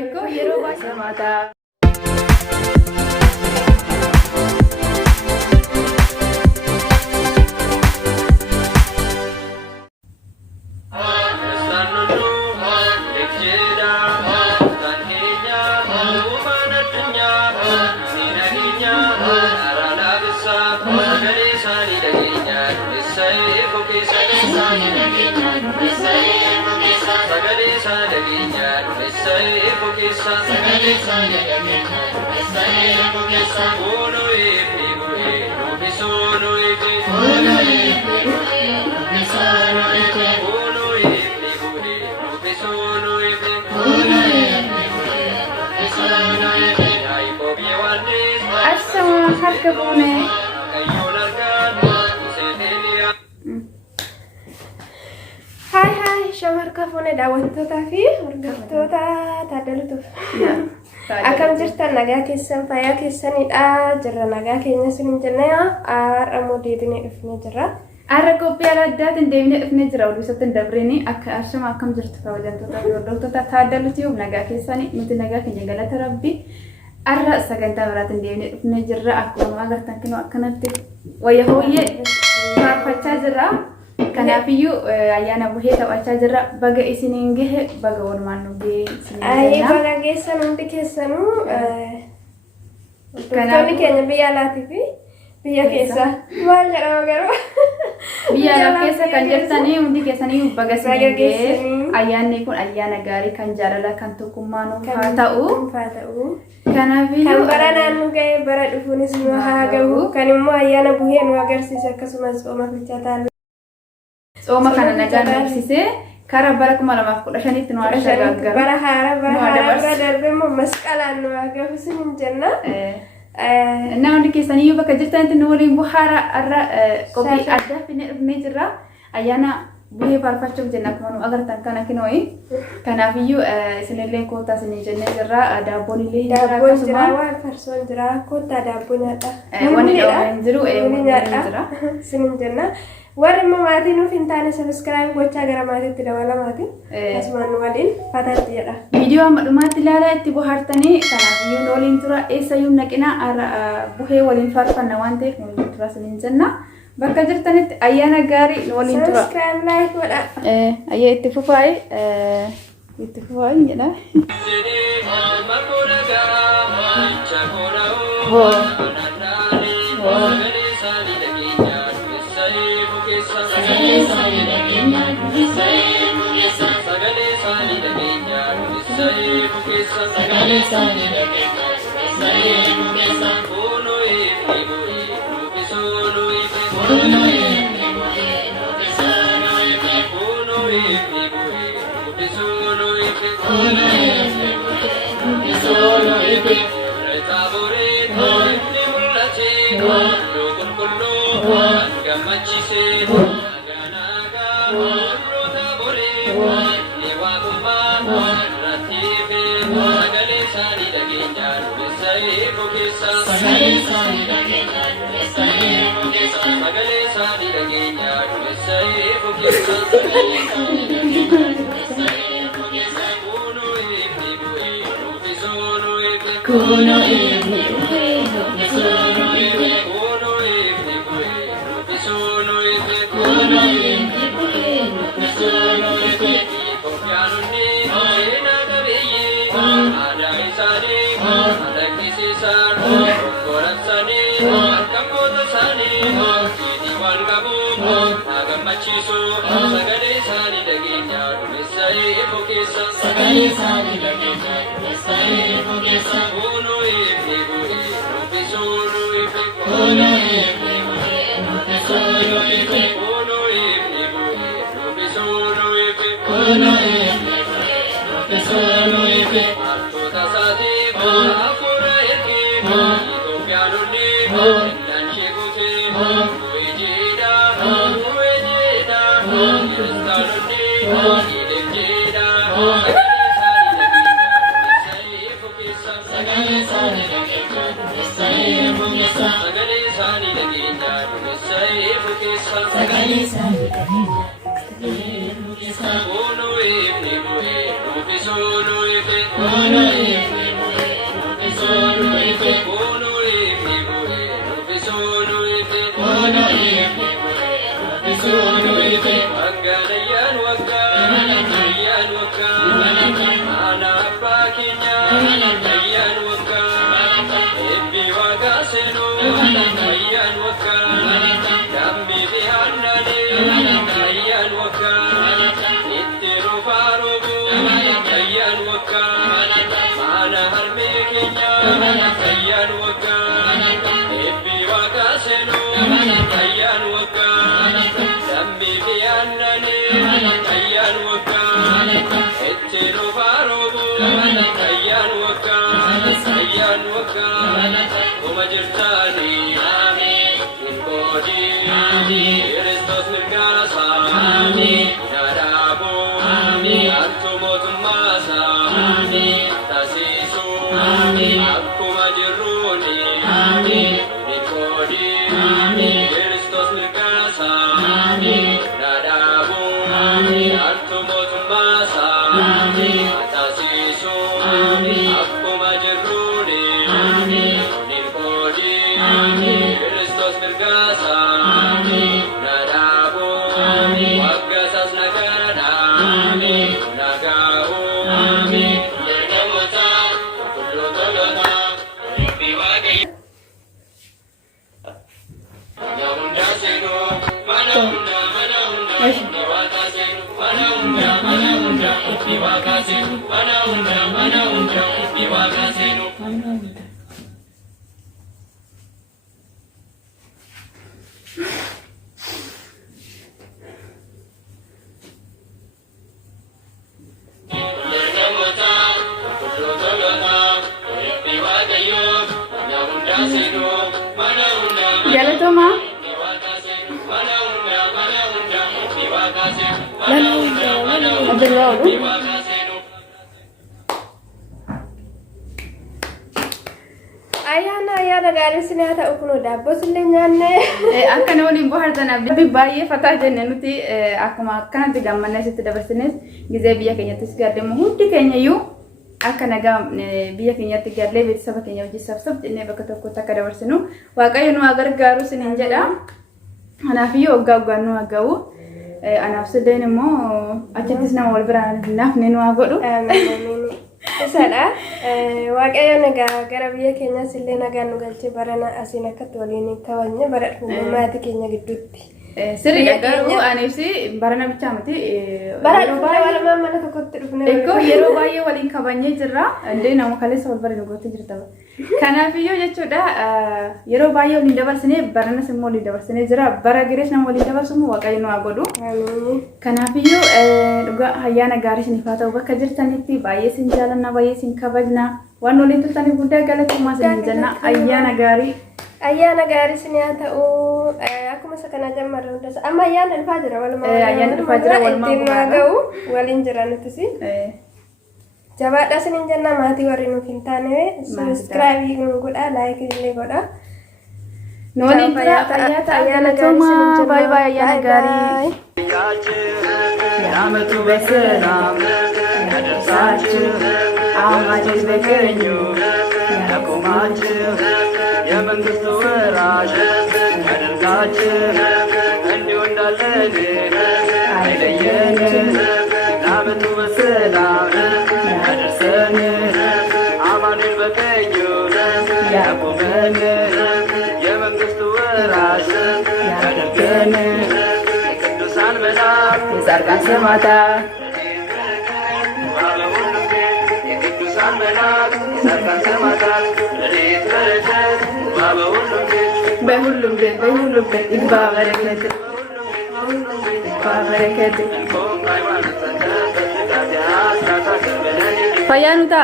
Ecco, yeroo baay'ee mata. Assalamu alaikum. Hai, shamarka fuune daawwattootaa fi hordoftoota Taaddalatuuf. Akkam jirtan nagaa keessan fayyaa keessanidha. Jirra nagaa keenya sinin jennee har'a immoo deebinee dhufnee jirra. Har'a qophii addaatiin deebinee dhufnee jira. Oduusatti dabreenii akka arshama akkam jirtu kabajamtoota fi hordoftoota Taaddalatuuf nagaa keessanii nuti nagaa keenya galata rabbii. Har'a sagantaa biraatiin deebinee dhufnee jirra. Akkuma agartan kinoo akkanatti wayya hooyyee faarfachaa jirra. Kanaafiyyu ayyaana buhee taphachaa jirra. Baga isiniin gahe baga walumaan nu gahe isiniin jenna. Baga geessan hundi keessanuu hordoftoonni keenya biyya alaatii fi biyya keessa maal jedhama garuu biyya alaa keessa kan jirtanii hundi keessanii baga isiniin gahe. Ayyaanni kun ayyaana gaarii kan jaalala kan tokkummaa nuuf haa ta'u. Kanaafiyyu kan bara naannoo gahe bara dhufuunis nu haa gahu. Kan immoo ayyaana buhee nu agarsiise akkasumas xooma bilchaataa Oma kana nagaan ibsise kara bara 2015 nu arsha gaggara bara hara darbe mo masqalaan nu agafusin jenna na hundi keessanii bakka jirtanitti nu waliin buhara arra qophii adda finne jirra ayyaana buhee faarfachuuf jenna akkuma nu agartan kana kinooyi kanaafiyyu isinillee koota isin jennee jirra daabboon illee jira waan farsoon jira koota daabboon nyaadha wanni dhawaan jiru jira isin jenna warri maatii nuuf hin taane subscribe gochaa gara maatiitti dabala maatiin asumaan waliin fataatti jedha. Viidiyoo amma dhumaatti ilaalaa itti bohaartanii kanaafiyyu waliin tura eessayyuu naqinaa buhee waliin faarfanna waan ta'eef waliin tura siniin jenna. Bakka jirtanitti ayyaana gaarii waliin tura. Subscribe like godha. Ayyaa itti fufaayi jedha. Galatoma. Ayana gaarii sinii haa ta'u kun daabboo sillee nyaanne. Akka waliin bohaartan abdii baay'ee fataa jenne nuti akkuma akkanatti gammannee sitti dabarsines gizee biyya keenyattis gaaddeemu hundi keenyayyuu akka nagaa biyya keenyatti gaadlee beeksisa keenya hojii sabsab jennee bakka tokkotti akka dabarsinu waaqayyo nu gargaaru siniin jedha. Anaafiyyuu waggaa nu ga'u. Anaaf silleen immoo achittis nama wal biraan naafne nu godhu. Isadha waaqayyo nagaa gara biyya keenyaas illee nagaan nu galchee barana asiin akkatti waliin kabajne bara maatii keenya gidduutti. Sirri garuu aneefsi barana bichaa miti. Bara dhufnee mana tokkotti dhufnee. Yeroo baay'ee waliin kabajnee jirra. Indee nama kaleessa wal bara nu goote jirta. Kanaafiyyuu jechuudha yeroo baay'ee waliin dabarsinee baranas immoo waliin dabarsinee jira. Bara girees nama waliin dabarsumu waaqayyo nu haa godhu. Kanaafiyyuu dhugaa ayyaana gaarii isiniif haa ta'u bakka jirtanitti baay'ee isin jaalanna baay'ee isin kabajna. Waan waliin turtaniif guddaa galatoomaa isin jenna ayyaana gaarii. Ayyaana gaarii isinii haa ta'u akkuma isa kana jammarra hundaasa amma ayyaana dhufaa jira walumaa ayyaana dhufaa jira walumaa ittiin ga'u waliin jira nutis jabaadha isiniin jenna maatii warri nuuf hin taane sabiskiraabii nu godha laayikii illee godha nu waliin jira ayyaana gaarii baay'ee baay'ee ayyaana gaarii yaamatu beeksinaam yaadarsaachu amaajis beekeenyu yaadakumaachu የመንግስቱ ወራሽ አድርጋችን እንዲሁ እንዳለን አይለየን ለዓመቱ በሰላም ያደርሰን አማኑኤል በቀኙ ያቁመን የመንግስቱ ወራሽ ያደርገን የቅዱሳን መላእክት የጻድቃን ሰማዕታት የቅዱሳን መላእክት የጻድቃን ሰማዕታት በሁሉም ቤት ይግባ በረከት ፈያኑታ